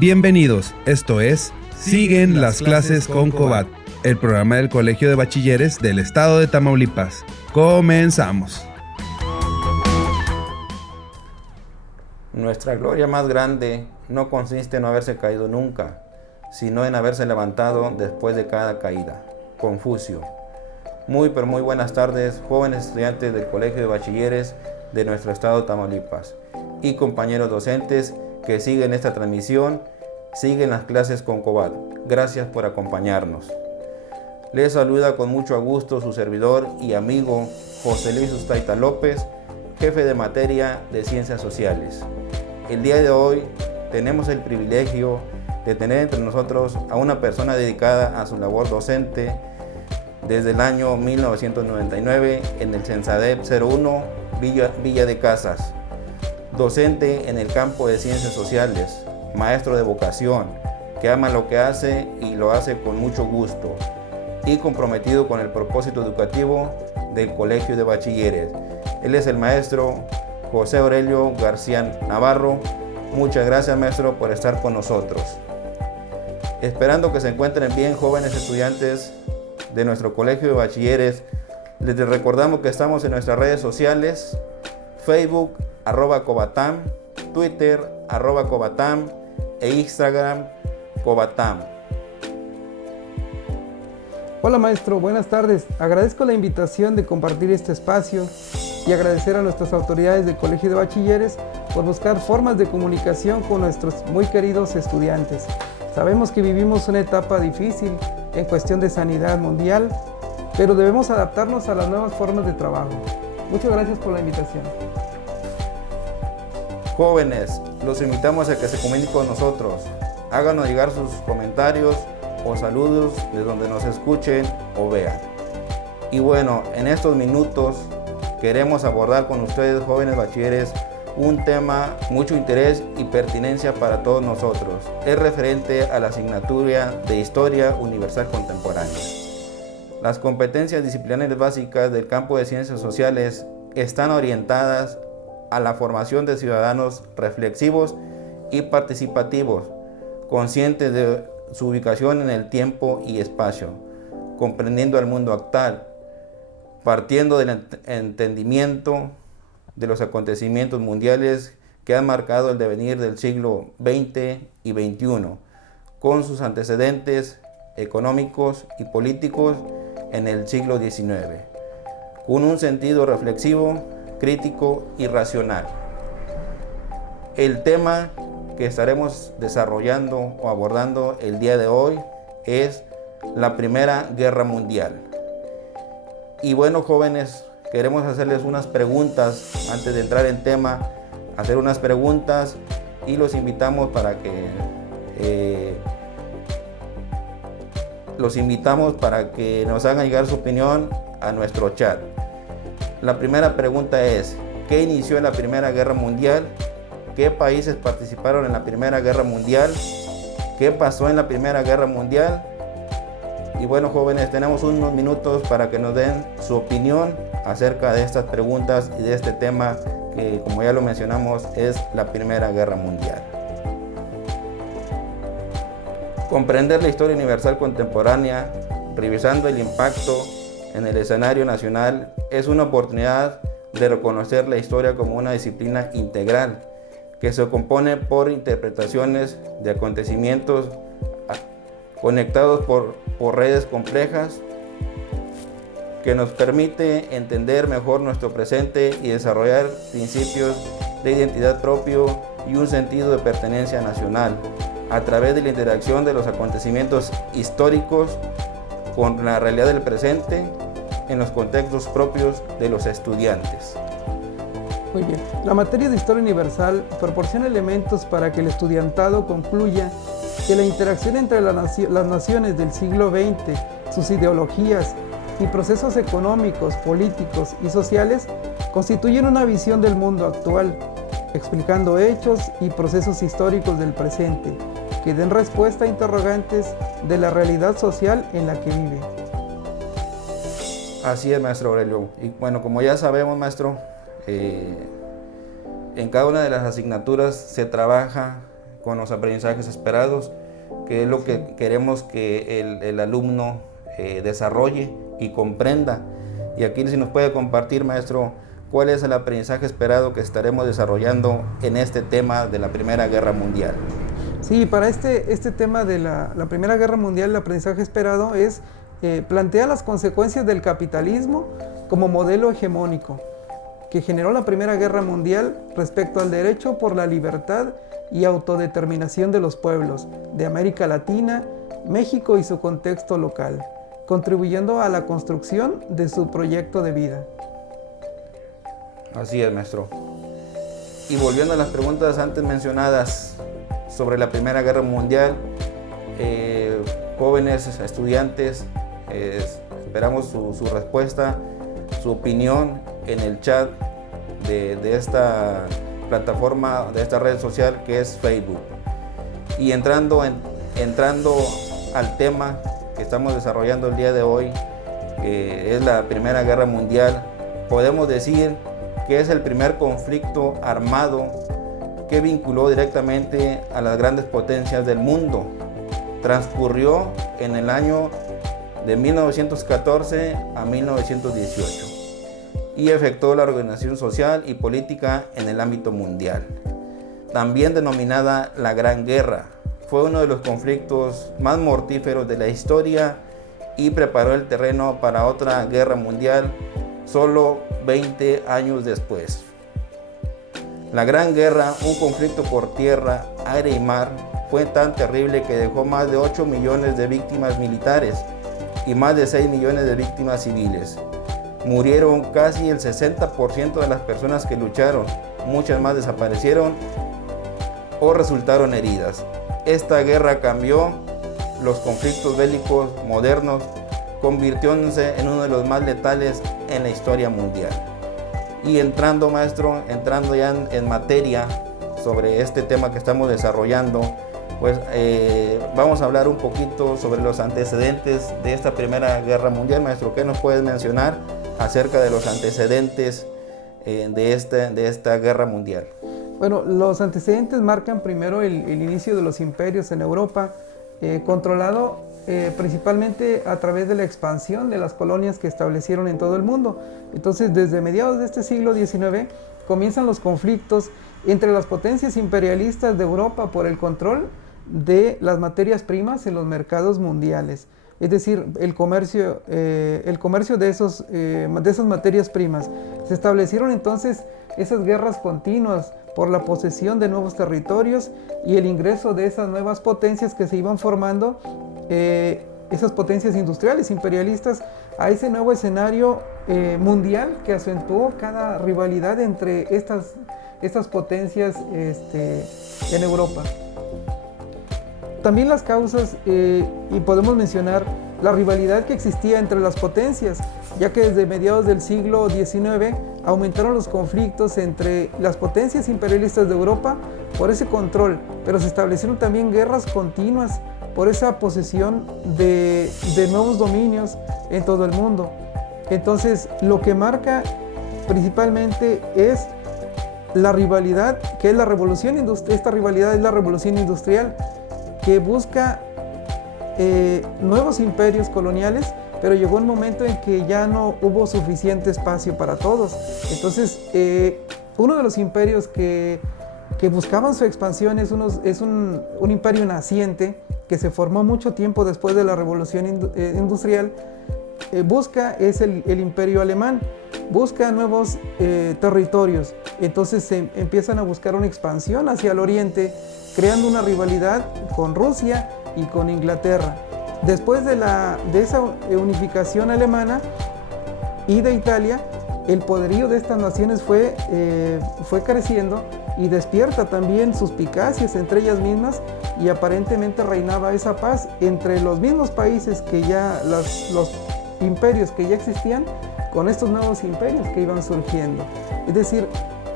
Bienvenidos, esto es Siguen las clases con Cobat, el programa del Colegio de Bachilleres del Estado de Tamaulipas. Comenzamos. Nuestra gloria más grande no consiste en no haberse caído nunca, sino en haberse levantado después de cada caída. Confucio. Muy buenas tardes, jóvenes estudiantes del Colegio de Bachilleres de nuestro estado de Tamaulipas y compañeros docentes que siguen esta transmisión, siguen las clases con Cobat. Gracias por acompañarnos. Les saluda con mucho gusto su servidor y amigo José Luis Ustaita López, jefe de materia de Ciencias Sociales. El día de hoy tenemos el privilegio de tener entre nosotros a una persona dedicada a su labor docente desde el año 1999 en el Censadep 01 Villa de Casas, docente en el campo de Ciencias Sociales, maestro de vocación, que ama lo que hace y lo hace con mucho gusto, y comprometido con el propósito educativo del Colegio de Bachilleres. Él es el maestro José Aurelio García Navarro. Muchas gracias, maestro, por estar con nosotros. Esperando que se encuentren bien, jóvenes estudiantes de nuestro Colegio de Bachilleres, les recordamos que estamos en nuestras redes sociales: Facebook, @Cobatam, Twitter, @Cobatam e Instagram, Cobatam. Hola maestro, buenas tardes. Agradezco la invitación de compartir este espacio y agradecer a nuestras autoridades del Colegio de Bachilleres por buscar formas de comunicación con nuestros muy queridos estudiantes. Sabemos que vivimos una etapa difícil en cuestión de sanidad mundial, pero debemos adaptarnos a las nuevas formas de trabajo. Muchas gracias por la invitación. Jóvenes, los invitamos a que se comuniquen con nosotros. Háganos llegar sus comentarios o saludos de donde nos escuchen o vean. Y bueno, en estos minutos queremos abordar con ustedes, jóvenes bachilleres, un tema mucho interés y pertinencia para todos nosotros. Es referente a la asignatura de Historia Universal Contemporánea. Las competencias disciplinarias básicas del campo de Ciencias Sociales están orientadas a la formación de ciudadanos reflexivos y participativos, conscientes de su ubicación en el tiempo y espacio, comprendiendo el mundo actual, partiendo del entendimiento de los acontecimientos mundiales que han marcado el devenir del siglo XX y XXI, con sus antecedentes económicos y políticos en el siglo XIX, con un sentido reflexivo, crítico y racional. El tema que estaremos desarrollando o abordando el día de hoy es la Primera Guerra Mundial. Y bueno, jóvenes, queremos hacerles unas preguntas antes de entrar en tema, hacer unas preguntas y los invitamos para que nos hagan llegar su opinión a nuestro chat. La primera pregunta es: ¿qué inició la Primera Guerra Mundial? ¿Qué países participaron en la Primera Guerra Mundial? ¿Qué pasó en la Primera Guerra Mundial? Y bueno, jóvenes, tenemos unos minutos para que nos den su opinión acerca de estas preguntas y de este tema que, como ya lo mencionamos, es la Primera Guerra Mundial. Comprender la historia universal contemporánea, revisando el impacto en el escenario nacional, es una oportunidad de reconocer la historia como una disciplina integral que se compone por interpretaciones de acontecimientos conectados por redes complejas, que nos permite entender mejor nuestro presente y desarrollar principios de identidad propio y un sentido de pertenencia nacional a través de la interacción de los acontecimientos históricos con la realidad del presente en los contextos propios de los estudiantes. Muy bien. La materia de Historia Universal proporciona elementos para que el estudiantado concluya que la interacción entre las naciones del siglo XX, sus ideologías y procesos económicos, políticos y sociales constituyen una visión del mundo actual, explicando hechos y procesos históricos del presente que den respuesta a interrogantes de la realidad social en la que vive. Así es, maestro Aurelio. Y bueno, como ya sabemos, maestro, en cada una de las asignaturas se trabaja con los aprendizajes esperados, que es lo que queremos que el alumno desarrolle y comprenda. Y aquí si nos puede compartir, maestro, cuál es el aprendizaje esperado que estaremos desarrollando en este tema de la Primera Guerra Mundial. Sí, para este tema de la Primera Guerra Mundial, el aprendizaje esperado es plantear las consecuencias del capitalismo como modelo hegemónico que generó la Primera Guerra Mundial respecto al derecho por la libertad y autodeterminación de los pueblos de América Latina, México y su contexto local, contribuyendo a la construcción de su proyecto de vida. Así es, maestro. Y volviendo a las preguntas antes mencionadas sobre la Primera Guerra Mundial, jóvenes estudiantes, esperamos su respuesta, su opinión en el chat de esta plataforma, de esta red social que es Facebook. Y entrando al tema que estamos desarrollando el día de hoy, que es la Primera Guerra Mundial, podemos decir que es el primer conflicto armado que vinculó directamente a las grandes potencias del mundo. Transcurrió en el año de 1914 a 1918 y afectó la organización social y política en el ámbito mundial. También denominada la Gran Guerra, fue uno de los conflictos más mortíferos de la historia y preparó el terreno para otra guerra mundial solo 20 años después. La Gran Guerra, un conflicto por tierra, aire y mar, fue tan terrible que dejó más de 8 millones de víctimas militares y más de 6 millones de víctimas civiles. Murieron casi el 60% de las personas que lucharon, muchas más desaparecieron o resultaron heridas. Esta guerra cambió los conflictos bélicos modernos, convirtiéndose en uno de los más letales en la historia mundial. Y entrando, maestro, ya en materia sobre este tema que estamos desarrollando, pues vamos a hablar un poquito sobre los antecedentes de esta Primera Guerra Mundial. Maestro, ¿qué nos puedes mencionar acerca de los antecedentes de esta guerra mundial? Bueno, los antecedentes marcan primero el inicio de los imperios en Europa, controlado principalmente a través de la expansión de las colonias que establecieron en todo el mundo. Entonces, desde mediados de este siglo XIX comienzan los conflictos entre las potencias imperialistas de Europa por el control de las materias primas en los mercados mundiales. Es decir, el comercio de esas materias primas. Se establecieron entonces esas guerras continuas por la posesión de nuevos territorios y el ingreso de esas nuevas potencias que se iban formando, esas potencias industriales imperialistas, a ese nuevo escenario mundial que acentuó cada rivalidad entre estas potencias en Europa. También las causas, y podemos mencionar la rivalidad que existía entre las potencias, ya que desde mediados del siglo XIX aumentaron los conflictos entre las potencias imperialistas de Europa por ese control, pero se establecieron también guerras continuas por esa posesión de nuevos dominios en todo el mundo. Entonces, lo que marca principalmente es la rivalidad, que es la revolución industrial. Esta rivalidad es la revolución industrial, que busca nuevos imperios coloniales, pero llegó un momento en que ya no hubo suficiente espacio para todos. Entonces, uno de los imperios que buscaban su expansión es un imperio naciente que se formó mucho tiempo después de la revolución industrial. Es el imperio alemán, busca nuevos territorios. Entonces se empiezan a buscar una expansión hacia el oriente, creando una rivalidad con Rusia y con Inglaterra. Después de esa unificación alemana y de Italia, el poderío de estas naciones fue creciendo y despierta también suspicacias entre ellas mismas, y aparentemente reinaba esa paz entre los mismos países que ya, los imperios que ya existían, con estos nuevos imperios que iban surgiendo. Es decir,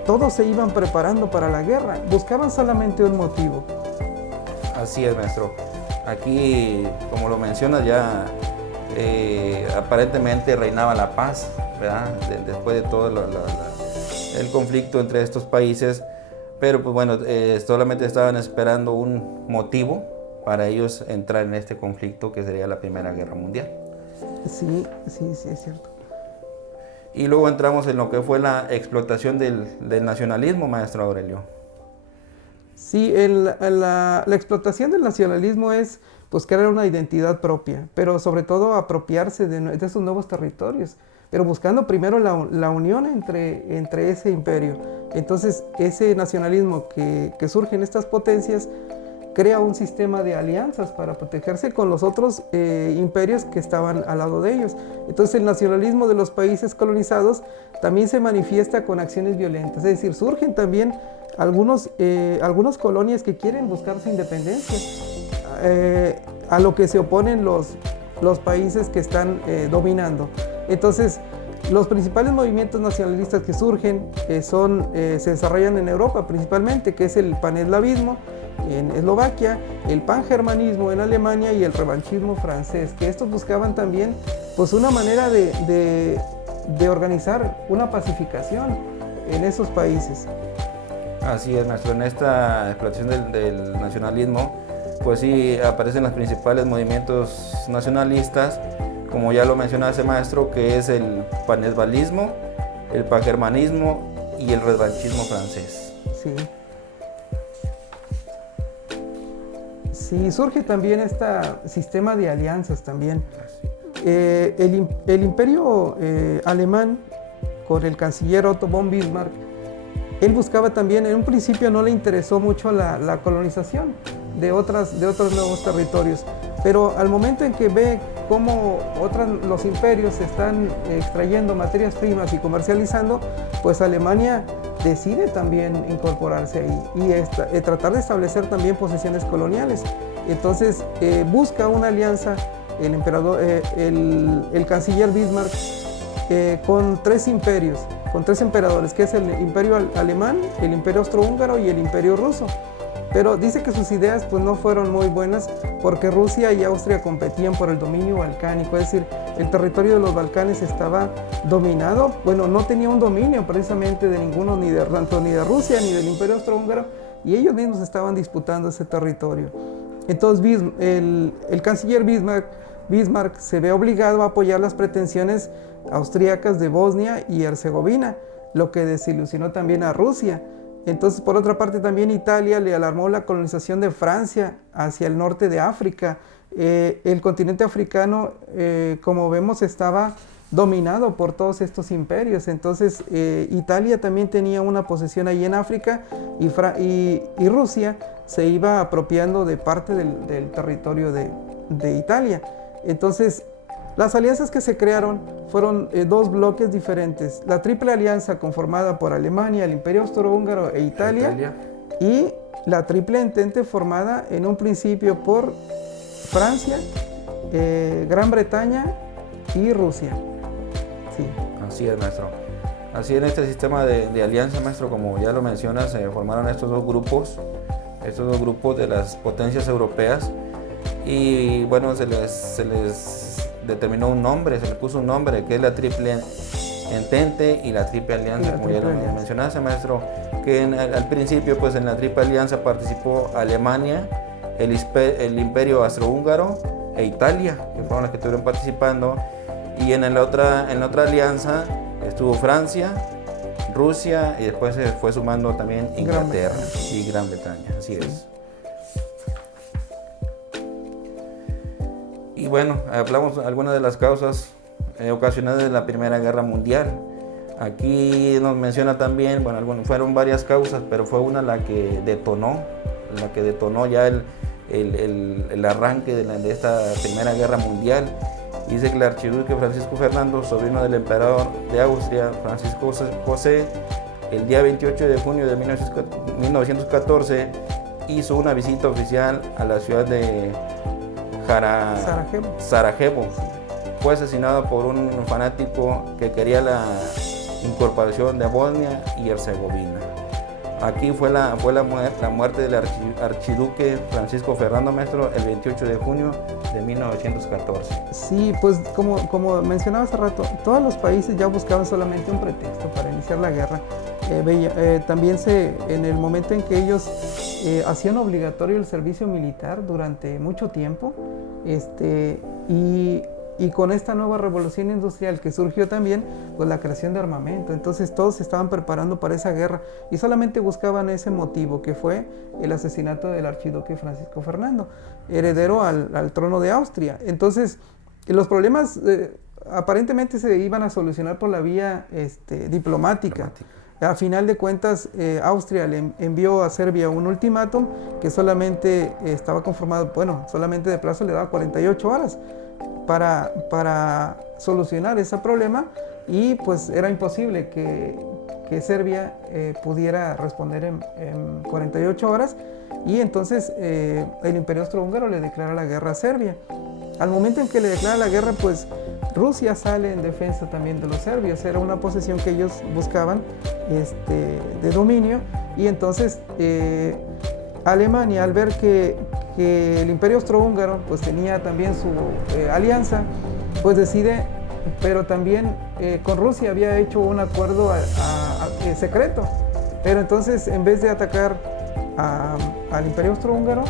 todos se iban preparando para la guerra, buscaban solamente un motivo. Así es, maestro. Aquí, como lo mencionas, ya aparentemente reinaba la paz, ¿verdad? Después de todo el conflicto entre estos países, pero pues bueno, solamente estaban esperando un motivo para ellos entrar en este conflicto que sería la Primera Guerra Mundial. Sí, es cierto. Y luego entramos en lo que fue la explotación del nacionalismo, maestro Aurelio. Sí, la explotación del nacionalismo es pues crear una identidad propia, pero sobre todo apropiarse de esos nuevos territorios, pero buscando primero la unión entre ese imperio. Entonces, ese nacionalismo que surge en estas potencias crea un sistema de alianzas para protegerse con los otros imperios que estaban al lado de ellos. Entonces, el nacionalismo de los países colonizados también se manifiesta con acciones violentas, es decir, surgen también algunas colonias que quieren buscar su independencia, a lo que se oponen los países que están dominando. Entonces, los principales movimientos nacionalistas que surgen se desarrollan en Europa principalmente, que es el paneslavismo en Eslovaquia, el pangermanismo en Alemania y el revanchismo francés, que estos buscaban también pues, una manera de organizar una pacificación en esos países. Así es, maestro. En esta explotación del nacionalismo, pues sí aparecen los principales movimientos nacionalistas, como ya lo mencionaste, maestro, que es el paneslavismo, el pangermanismo y el revanchismo francés. Sí. Sí, surge también este sistema de alianzas también. El imperio alemán, con el canciller Otto von Bismarck, él buscaba también, en un principio no le interesó mucho la colonización de otros nuevos territorios, pero al momento en que ve cómo los imperios están extrayendo materias primas y comercializando, pues Alemania decide también incorporarse ahí y tratar de establecer también posesiones coloniales. Entonces busca una alianza el canciller Bismarck con tres emperadores, que es el imperio alemán, el imperio austrohúngaro y el imperio ruso. Pero dice que sus ideas pues, no fueron muy buenas porque Rusia y Austria competían por el dominio balcánico, es decir, el territorio de los Balcanes estaba dominado, bueno, no tenía un dominio precisamente de ninguno, tanto ni de Rusia ni del imperio austrohúngaro, y ellos mismos estaban disputando ese territorio. Entonces el canciller Bismarck se ve obligado a apoyar las pretensiones austríacas de Bosnia y Herzegovina, lo que desilusionó también a Rusia. Entonces, por otra parte, también Italia le alarmó la colonización de Francia hacia el norte de África. El continente africano, como vemos, estaba dominado por todos estos imperios. Entonces, Italia también tenía una posesión ahí en África y Rusia se iba apropiando de parte del territorio de Italia. Entonces, las alianzas que se crearon fueron dos bloques diferentes. La Triple Alianza conformada por Alemania, el Imperio Austrohúngaro e Italia. Y la Triple Entente formada en un principio por Francia, Gran Bretaña y Rusia. Sí. Así es, maestro. Así en este sistema de alianza, maestro, como ya lo mencionas, se formaron estos dos grupos de las potencias europeas y bueno, se les determinó un nombre, se le puso un nombre, que es la Triple Entente y la Triple Alianza, como ya lo mencionaste, maestro, que al principio, pues en la Triple Alianza participó Alemania, el Imperio Austrohúngaro e Italia, que fueron las que estuvieron participando, y en la otra alianza estuvo Francia, Rusia, y después se fue sumando también Inglaterra y Gran Bretaña, así es. Y bueno, hablamos de algunas de las causas ocasionadas de la Primera Guerra Mundial. Aquí nos menciona también, bueno, fueron varias causas, pero fue una la que detonó ya el arranque de esta Primera Guerra Mundial. Dice que el archiduque Francisco Fernando, sobrino del emperador de Austria, Francisco José, el día 28 de junio de 1914, hizo una visita oficial a la ciudad de Sarajevo. Fue asesinado por un fanático que quería la incorporación de Bosnia y Herzegovina. Aquí fue la muerte del archiduque Francisco Fernando, maestro, el 28 de junio de 1914. Sí, pues como mencionaba hace rato, todos los países ya buscaban solamente un pretexto para iniciar la guerra. también en el momento en que ellos hacían obligatorio el servicio militar durante mucho tiempo, y con esta nueva revolución industrial que surgió también, pues la creación de armamento. Entonces todos se estaban preparando para esa guerra y solamente buscaban ese motivo, que fue el asesinato del archiduque Francisco Fernando, heredero al trono de Austria. Entonces los problemas aparentemente se iban a solucionar por la vía diplomática. A final de cuentas, Austria le envió a Serbia un ultimátum que solamente estaba conformado, solamente de plazo le daba 48 horas para solucionar ese problema, y pues era imposible que Serbia pudiera responder en 48 horas, y entonces el Imperio Austrohúngaro le declara la guerra a Serbia. Al momento en que le declara la guerra, pues Rusia sale en defensa también de los serbios. Era una posesión que ellos buscaban de dominio, y entonces Alemania, al ver que el Imperio Austrohúngaro pues tenía también su alianza, pues decide, pero también con Rusia había hecho un acuerdo secreto, pero entonces en vez de atacar al Imperio Austrohúngaro,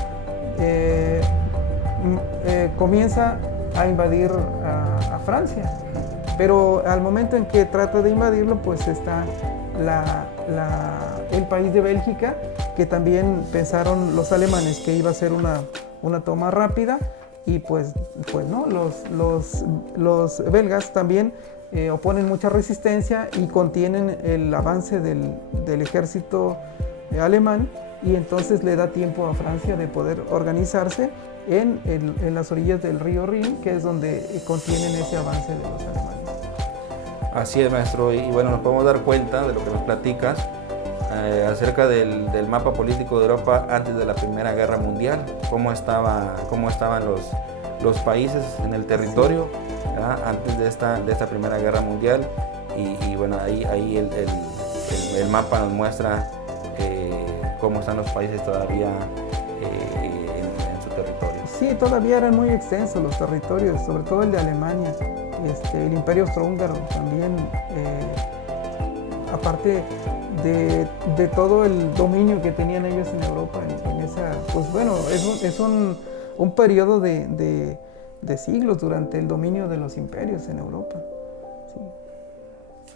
comienza a invadir a Francia, pero al momento en que trata de invadirlo, pues está el país de Bélgica, que también pensaron los alemanes que iba a ser una toma rápida, y pues no, los belgas también oponen mucha resistencia y contienen el avance del ejército alemán, y entonces le da tiempo a Francia de poder organizarse en las orillas del río Rin, que es donde contienen ese avance de los alemanes. Así es, maestro, y bueno, nos podemos dar cuenta de lo que nos platicas acerca del mapa político de Europa antes de la Primera Guerra Mundial, cómo estaban los países en el territorio, ¿verdad?, antes de esta Primera Guerra Mundial, y bueno, ahí el mapa nos muestra cómo están los países todavía en su territorio. Sí, todavía eran muy extensos los territorios, sobre todo el de Alemania, el Imperio Austrohúngaro también, aparte de todo el dominio que tenían ellos en Europa, en esa, pues bueno, es un periodo de siglos durante el dominio de los imperios en Europa. Sí.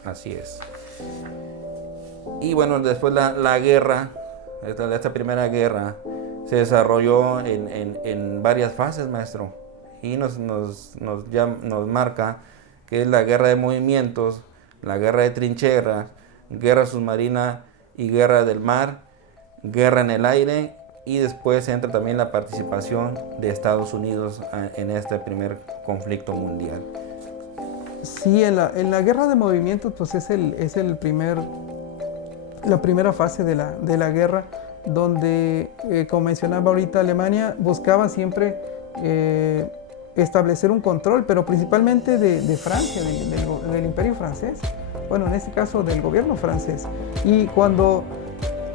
Así es. Y bueno, después la guerra, esta primera guerra, se desarrolló en varias fases, maestro, y nos marca que es la guerra de movimientos, la guerra de trincheras, guerra submarina y guerra del mar, guerra en el aire, y después entra también la participación de Estados Unidos en este primer conflicto mundial. Sí, en la guerra de movimientos pues es la primera fase de la guerra, donde, como mencionaba ahorita, Alemania buscaba siempre establecer un control, pero principalmente de Francia, del Imperio francés, bueno, en este caso del gobierno francés. Y cuando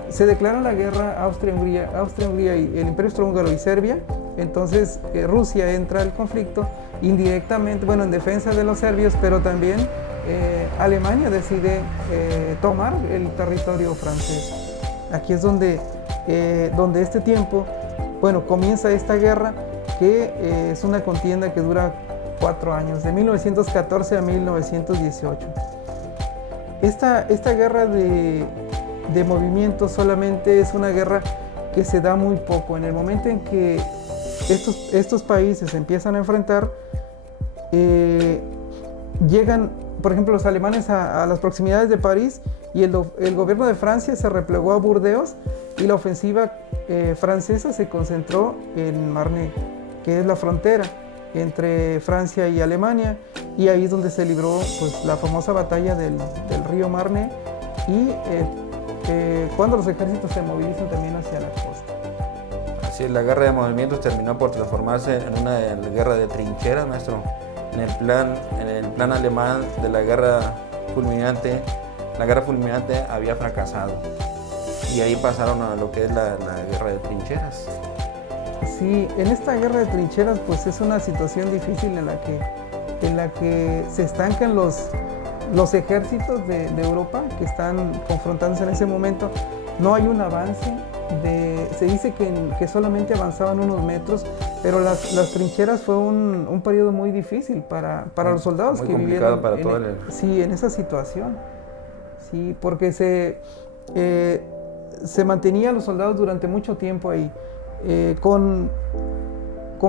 se declara la guerra Austria-Hungría y el Imperio Austrohúngaro y Serbia, entonces Rusia entra al conflicto indirectamente, bueno, en defensa de los serbios, pero también Alemania decide tomar el territorio francés. Aquí es donde este tiempo, bueno, comienza esta guerra, que es una contienda que dura 4 años, de 1914 a 1918. Esta guerra de movimientos solamente es una guerra que se da muy poco. En el momento en que estos países se empiezan a enfrentar, llegan, por ejemplo, los alemanes a las proximidades de París, y el gobierno de Francia se replegó a Burdeos, y la ofensiva francesa se concentró en Marne, que es la frontera entre Francia y Alemania, y ahí es donde se libró pues la famosa batalla del río Marne, y cuando los ejércitos se movilizan también hacia la costa. Así es, la guerra de movimientos terminó por transformarse en una guerra de trincheras, maestro. En el plan alemán de la guerra fulminante había fracasado, y ahí pasaron a lo que es la guerra de trincheras. Sí, en esta guerra de trincheras pues es una situación difícil en la que se estancan los ejércitos de Europa que están confrontándose en ese momento, no hay un avance. Se dice que solamente avanzaban unos metros, pero las trincheras fue un periodo muy difícil para los soldados muy que complicado vivieron para sí, en esa situación. Sí, porque se mantenía los soldados durante mucho tiempo ahí, con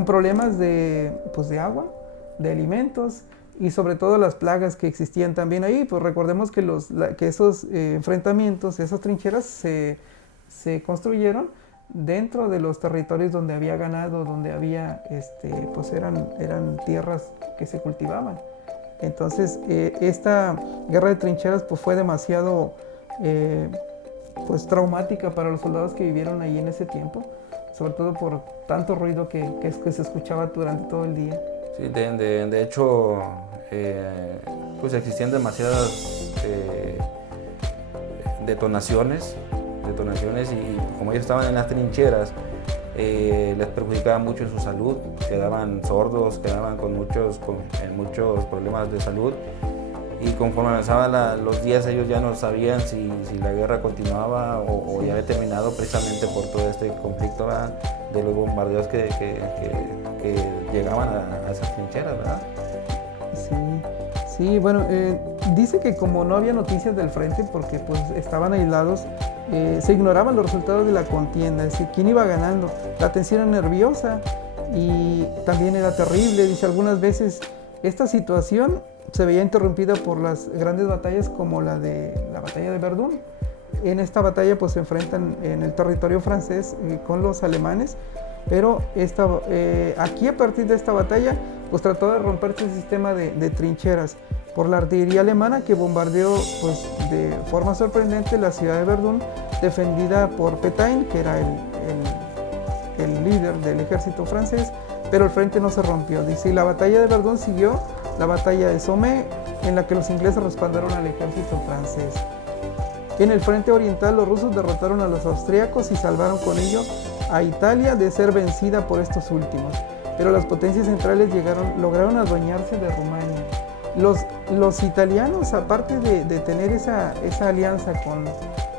problemas de agua, de alimentos y sobre todo las plagas que existían también ahí. Pues recordemos que esos enfrentamientos, esas trincheras se construyeron dentro de los territorios donde había ganado, donde había, pues eran tierras que se cultivaban. Entonces, esta guerra de trincheras pues fue demasiado pues traumática para los soldados que vivieron ahí en ese tiempo, sobre todo por tanto ruido que se escuchaba durante todo el día. Sí, de hecho, pues existían demasiadas detonaciones y como ellos estaban en las trincheras, les perjudicaba mucho en su salud, quedaban sordos, quedaban con muchos problemas de salud, y conforme avanzaban los días ellos ya no sabían si la guerra continuaba o ya había terminado, precisamente por todo este conflicto, ¿verdad?, de los bombardeos que llegaban a esas trincheras, ¿verdad? Sí, bueno, dice que como no había noticias del frente porque pues estaban aislados, se ignoraban los resultados de la contienda, es decir, quién iba ganando. La tensión era nerviosa y también era terrible. Dice, algunas veces esta situación se veía interrumpida por las grandes batallas como la batalla de Verdún. En esta batalla pues se enfrentan en el territorio francés con los alemanes, pero aquí a partir de esta batalla pues trató de romperse el sistema de trincheras por la artillería alemana, que bombardeó pues de forma sorprendente la ciudad de Verdún, defendida por Pétain, que era el líder del ejército francés, pero el frente no se rompió. Dice, y la batalla de Verdún siguió la batalla de Somme, en la que los ingleses respaldaron al ejército francés. En el frente oriental los rusos derrotaron a los austriacos y salvaron con ello a Italia de ser vencida por estos últimos, pero las potencias centrales lograron adueñarse de Rumania. Los italianos, aparte de tener esa alianza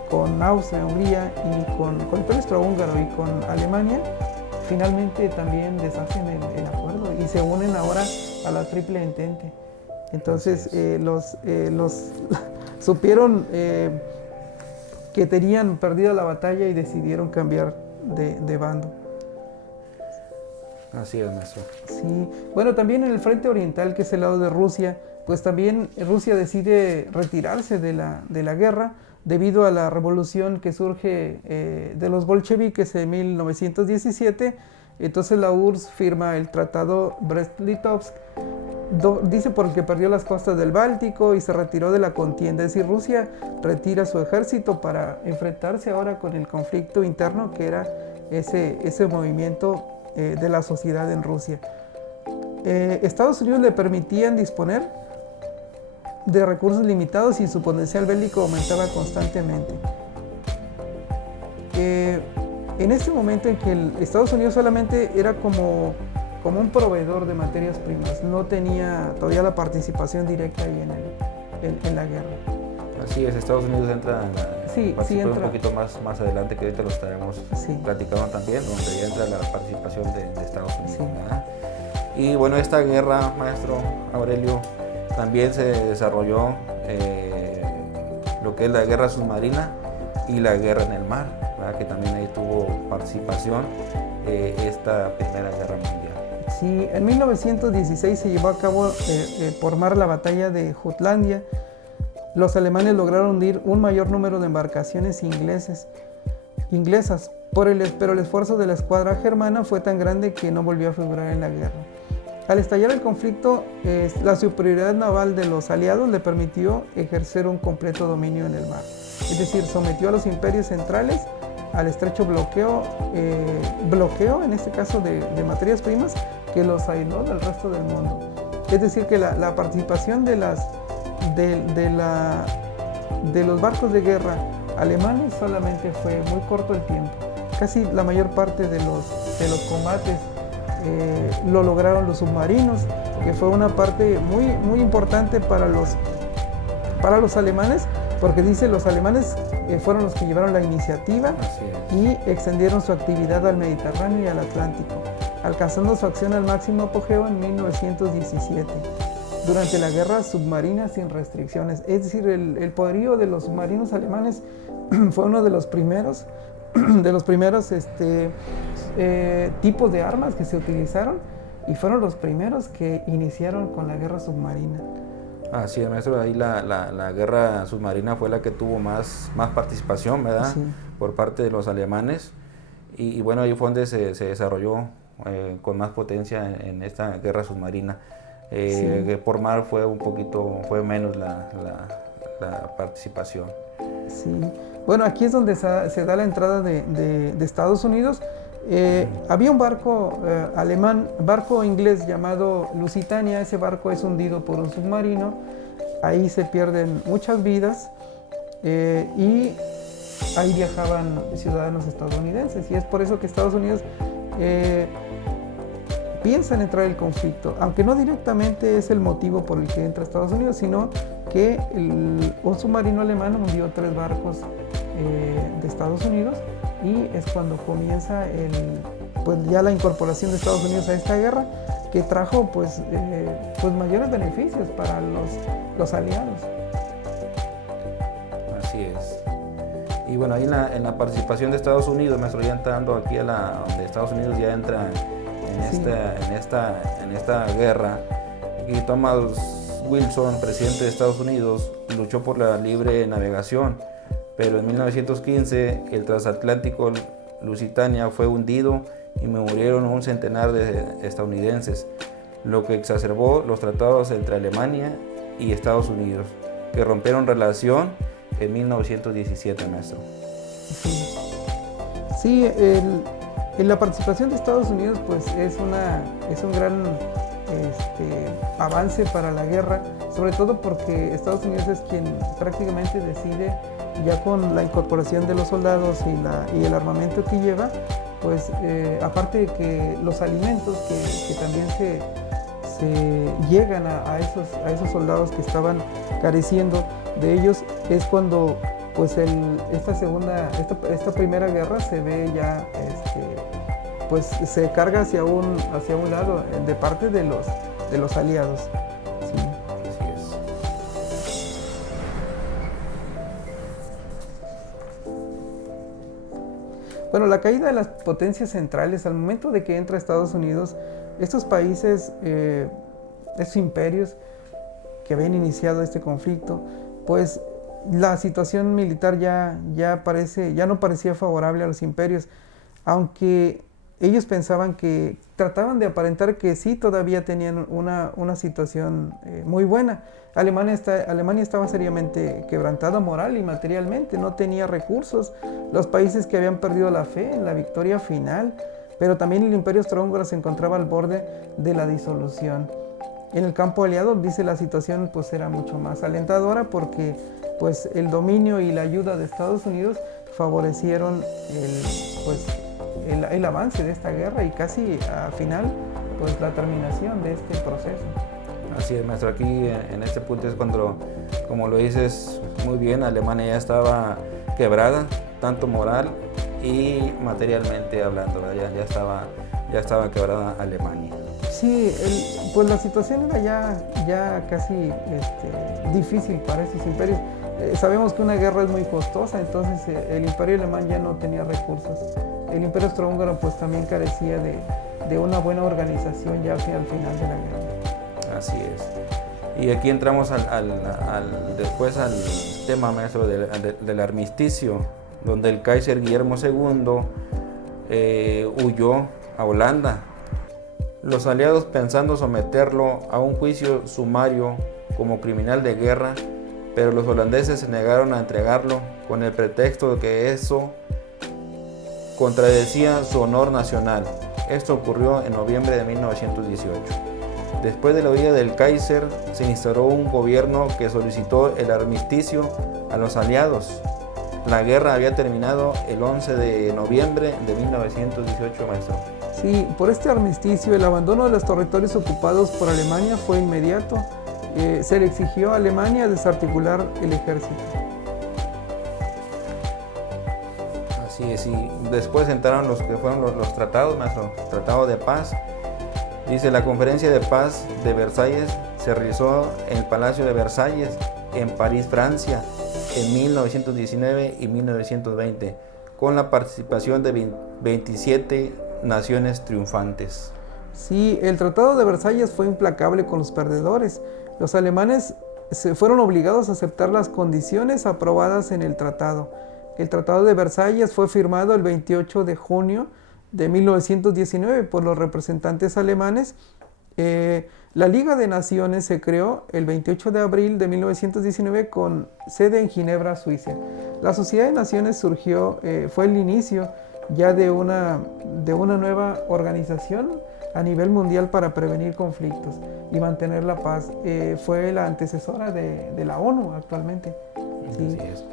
con Austria, Hungría y con el Imperio Austrohúngaro y con Alemania, finalmente también deshacen el acuerdo y se unen ahora a la Triple Entente. Entonces los supieron que tenían perdida la batalla y decidieron cambiar de bando. Así es, maestro. Sí, bueno, también en el frente oriental, que es el lado de Rusia, pues también Rusia decide retirarse de la guerra debido a la revolución que surge de los bolcheviques en 1917. Entonces la URSS firma el tratado Brest-Litovsk, dice por el que perdió las costas del Báltico y se retiró de la contienda. Es decir, Rusia retira su ejército para enfrentarse ahora con el conflicto interno que era ese movimiento de la sociedad en Rusia. Estados Unidos le permitían disponer de recursos limitados y su potencial bélico aumentaba constantemente. En este momento en que Estados Unidos solamente era como un proveedor de materias primas, no tenía todavía la participación directa ahí en la guerra. Así es, Estados Unidos entra en la entra un poquito más adelante, que ahorita lo estaremos platicando también, donde ya entra la participación de Estados Unidos. Sí. Y bueno, esta guerra, maestro Aurelio, también se desarrolló lo que es la guerra submarina y la guerra en el mar, ¿verdad?, que también ahí tuvo participación esta Primera Guerra Mundial. Sí, en 1916 se llevó a cabo por mar la batalla de Jutlandia. Los alemanes lograron hundir un mayor número de embarcaciones inglesas, pero el esfuerzo de la escuadra germana fue tan grande que no volvió a figurar en la guerra. Al estallar el conflicto, la superioridad naval de los aliados le permitió ejercer un completo dominio en el mar. Es decir, sometió a los imperios centrales al estrecho bloqueo en este caso de materias primas, que los aisló del resto del mundo. Es decir, que la participación de los barcos de guerra alemanes solamente fue muy corto el tiempo. Casi la mayor parte de los combates lo lograron los submarinos, que fue una parte muy, muy importante para para los alemanes, porque dice los alemanes fueron los que llevaron la iniciativa y extendieron su actividad al Mediterráneo y al Atlántico, alcanzando su acción al máximo apogeo en 1917, durante la guerra submarina sin restricciones. Es decir, el poderío de los submarinos alemanes fue uno de los primeros tipos de armas que se utilizaron y fueron los primeros que iniciaron con la guerra submarina. Así es, maestro, ahí la guerra submarina fue la que tuvo más participación, ¿verdad? Sí. Por parte de los alemanes, y bueno, ahí fue donde se desarrolló con más potencia en esta guerra submarina. Que por mar fue menos la participación. Sí, bueno, aquí es donde se da la entrada de Estados Unidos. Había un barco barco inglés llamado Lusitania. Ese barco es hundido por un submarino, ahí se pierden muchas vidas y ahí viajaban ciudadanos estadounidenses, y es por eso que Estados Unidos piensa en entrar en el conflicto, aunque no directamente es el motivo por el que entra Estados Unidos, sino que un submarino alemán hundió 3 barcos de Estados Unidos, y es cuando comienza pues ya la incorporación de Estados Unidos a esta guerra, que trajo pues mayores beneficios para los aliados. Así es. Y bueno, ahí en la participación de Estados Unidos, maestro, ya entrando aquí donde Estados Unidos ya entra en esta guerra, y Thomas Wilson, presidente de Estados Unidos, luchó por la libre navegación, pero en 1915 el transatlántico Lusitania fue hundido y murieron un centenar de estadounidenses, lo que exacerbó los tratados entre Alemania y Estados Unidos, que rompieron relación en 1917, maestro. Sí, la participación de Estados Unidos pues es un gran avance para la guerra, sobre todo porque Estados Unidos es quien prácticamente decide, ya con la incorporación de los soldados y el armamento que lleva, pues aparte de que los alimentos que también se llegan a esos soldados que estaban careciendo de ellos, es cuando pues esta primera guerra se ve ya pues se carga hacia un lado de parte de los aliados. Sí. Así es. Bueno, la caída de las potencias centrales, al momento de que entra Estados Unidos, estos países, estos imperios que habían iniciado este conflicto, pues la situación militar ya no parecía favorable a los imperios, aunque ellos trataban de aparentar que sí todavía tenían una situación muy buena. Alemania estaba seriamente quebrantada moral y materialmente, no tenía recursos. Los países que habían perdido la fe en la victoria final, pero también el Imperio Austrohúngaro se encontraba al borde de la disolución. En el campo aliado, dice, la situación pues era mucho más alentadora, porque pues el dominio y la ayuda de Estados Unidos favorecieron el avance de esta guerra y casi al final pues la terminación de este proceso. Así es, maestro. Aquí en este punto es cuando, como lo dices muy bien, Alemania ya estaba quebrada, tanto moral y materialmente hablando, ya estaba quebrada Alemania. Sí, pues la situación era ya casi difícil para estos imperios. Sabemos que una guerra es muy costosa, entonces el imperio alemán ya no tenía recursos. El imperio austrohúngaro pues también carecía de una buena organización ya hacia el final de la guerra. Así es. Y aquí entramos después al tema, maestro, del armisticio, donde el Kaiser Guillermo II huyó a Holanda. Los aliados, pensando someterlo a un juicio sumario como criminal de guerra, pero los holandeses se negaron a entregarlo con el pretexto de que eso contradecía su honor nacional. Esto ocurrió en noviembre de 1918. Después de la huida del Kaiser, se instauró un gobierno que solicitó el armisticio a los aliados. La guerra había terminado el 11 de noviembre de 1918, maestro. Sí, por este armisticio, el abandono de los territorios ocupados por Alemania fue inmediato se le exigió a Alemania desarticular el ejército. Así es, y después entraron los que fueron los tratados, nuestro tratado de paz. Dice, la conferencia de paz de Versalles se realizó en el Palacio de Versalles, en París, Francia, en 1919 y 1920, con la participación de 27 naciones triunfantes. Sí, el Tratado de Versalles fue implacable con los perdedores. Los alemanes se fueron obligados a aceptar las condiciones aprobadas en el tratado. El Tratado de Versalles fue firmado el 28 de junio de 1919 por los representantes alemanes. La Liga de Naciones se creó el 28 de abril de 1919 con sede en Ginebra, Suiza. La Sociedad de Naciones surgió, fue el inicio ya de una nueva organización a nivel mundial para prevenir conflictos y mantener la paz. Fue la antecesora de la ONU actualmente. Sí. Así es.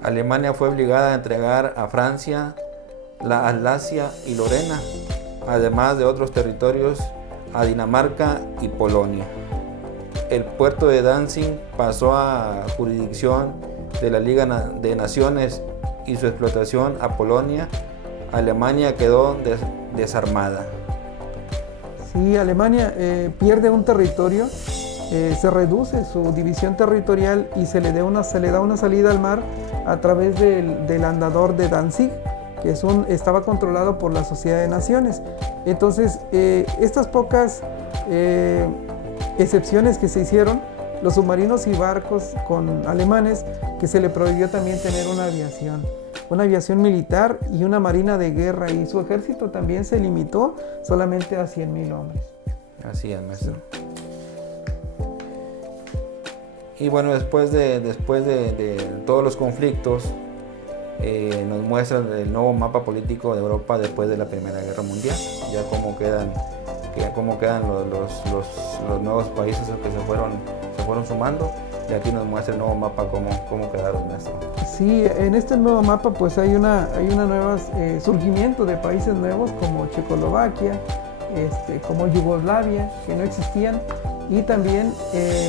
Alemania fue obligada a entregar a Francia la Alsacia y Lorena, además de otros territorios a Dinamarca y Polonia. El puerto de Danzig pasó a jurisdicción de la Liga de Naciones y su explotación a Polonia. Alemania quedó desarmada. Sí, Alemania pierde un territorio, se reduce su división territorial y se le da una salida al mar a través del andador de Danzig, que estaba controlado por la Sociedad de Naciones. Entonces, estas pocas excepciones que se hicieron, los submarinos y barcos con alemanes, que se le prohibió también tener una aviación militar y una marina de guerra, y su ejército también se limitó solamente a 100,000 hombres. Así es, maestro. Y bueno, después de todos los conflictos, nos muestra el nuevo mapa político de Europa después de la Primera Guerra Mundial, ya cómo quedan los nuevos países que se fueron sumando, y aquí nos muestra el nuevo mapa cómo quedaron, maestro. Sí, en este nuevo mapa pues hay una nueva surgimiento de países nuevos como Checoslovaquia, como Yugoslavia, que no existían, y también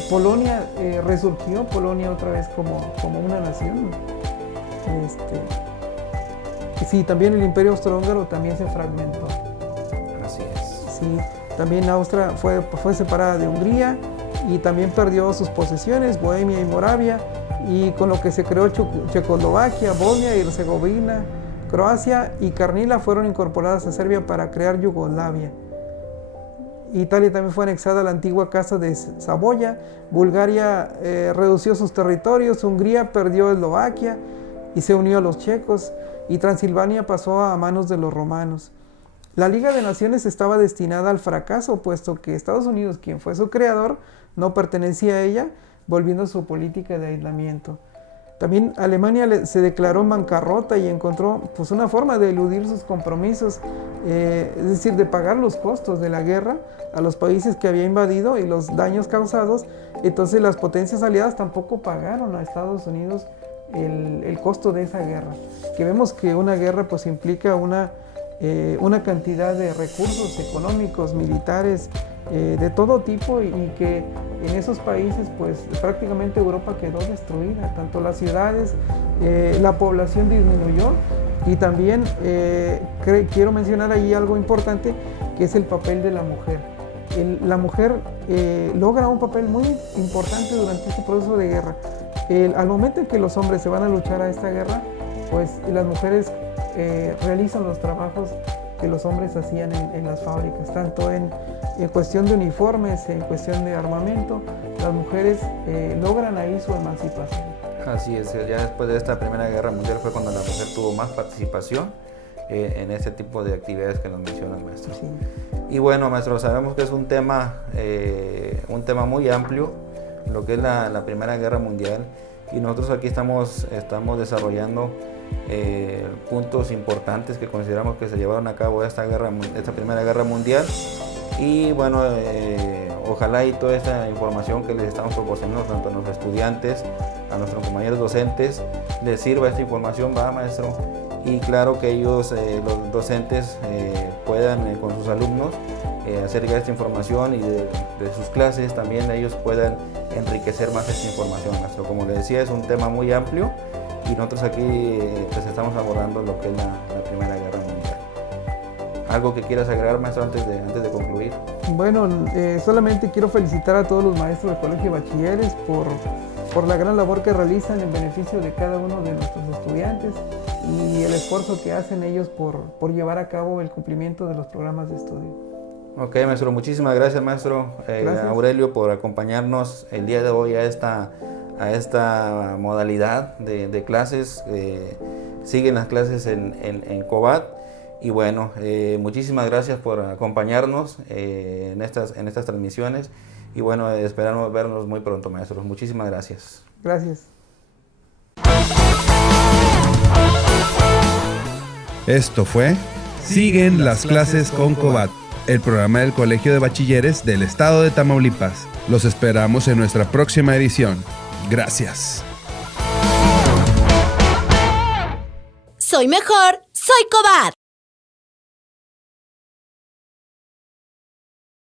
Polonia resurgió, Polonia otra vez como una nación. Sí, también el Imperio Austrohúngaro también se fragmentó. Así es. Sí, también Austria fue separada de Hungría y también perdió sus posesiones, Bohemia y Moravia, y con lo que se creó Checoslovaquia, Bosnia y Herzegovina, Croacia y Carnila fueron incorporadas a Serbia para crear Yugoslavia. Italia también fue anexada a la antigua Casa de Saboya, Bulgaria redució sus territorios, Hungría perdió Eslovaquia y se unió a los checos, y Transilvania pasó a manos de los romanos. La Liga de Naciones estaba destinada al fracaso, puesto que Estados Unidos, quien fue su creador, no pertenecía a ella, volviendo a su política de aislamiento. También Alemania se declaró en bancarrota y encontró pues, una forma de eludir sus compromisos, es decir, de pagar los costos de la guerra a los países que había invadido y los daños causados. Entonces las potencias aliadas tampoco pagaron a Estados Unidos el costo de esa guerra. Que vemos que una guerra pues implica una cantidad de recursos económicos, militares, de todo tipo, y que en esos países pues prácticamente Europa quedó destruida, tanto las ciudades, la población disminuyó, y también quiero mencionar ahí algo importante, que es el papel de la mujer. La mujer logra un papel muy importante durante este proceso de guerra. Al momento en que los hombres se van a luchar a esta guerra, pues las mujeres realizan los trabajos que los hombres hacían en las fábricas, tanto en cuestión de uniformes, en cuestión de armamento. Las mujeres logran ahí su emancipación. Así es, ya después de esta Primera Guerra Mundial fue cuando la mujer tuvo más participación en este tipo de actividades que nos menciona el maestro. Sí. Y bueno, maestro, sabemos que es un tema muy amplio, lo que es la Primera Guerra Mundial, y nosotros aquí estamos desarrollando puntos importantes que consideramos que se llevaron a cabo esta Primera Guerra Mundial. Y bueno, ojalá y toda esta información que les estamos proporcionando tanto a nuestros estudiantes, a nuestros compañeros docentes, les sirva esta información, va, maestro, y claro que ellos, los docentes, puedan con sus alumnos hacer llegar esta información y de sus clases también ellos puedan enriquecer más esta información, maestro. Como les decía, es un tema muy amplio y nosotros aquí pues estamos abordando lo que es la Primera Guerra Mundial. ¿Algo que quieras agregar, maestro, antes de concluir? Bueno, solamente quiero felicitar a todos los maestros del Colegio de Bachilleres por la gran labor que realizan en beneficio de cada uno de nuestros estudiantes y el esfuerzo que hacen ellos por llevar a cabo el cumplimiento de los programas de estudio. Ok, maestro, muchísimas gracias, maestro Aurelio, por acompañarnos el día de hoy a esta modalidad de clases. Siguen las clases en COBAT y bueno, muchísimas gracias por acompañarnos en estas transmisiones y bueno, esperamos vernos muy pronto, maestros. Muchísimas gracias. Gracias. Esto fue Siguen las clases con COBAT, el programa del Colegio de Bachilleres del Estado de Tamaulipas. Los esperamos en nuestra próxima edición. Gracias. Soy mejor, soy COBAT.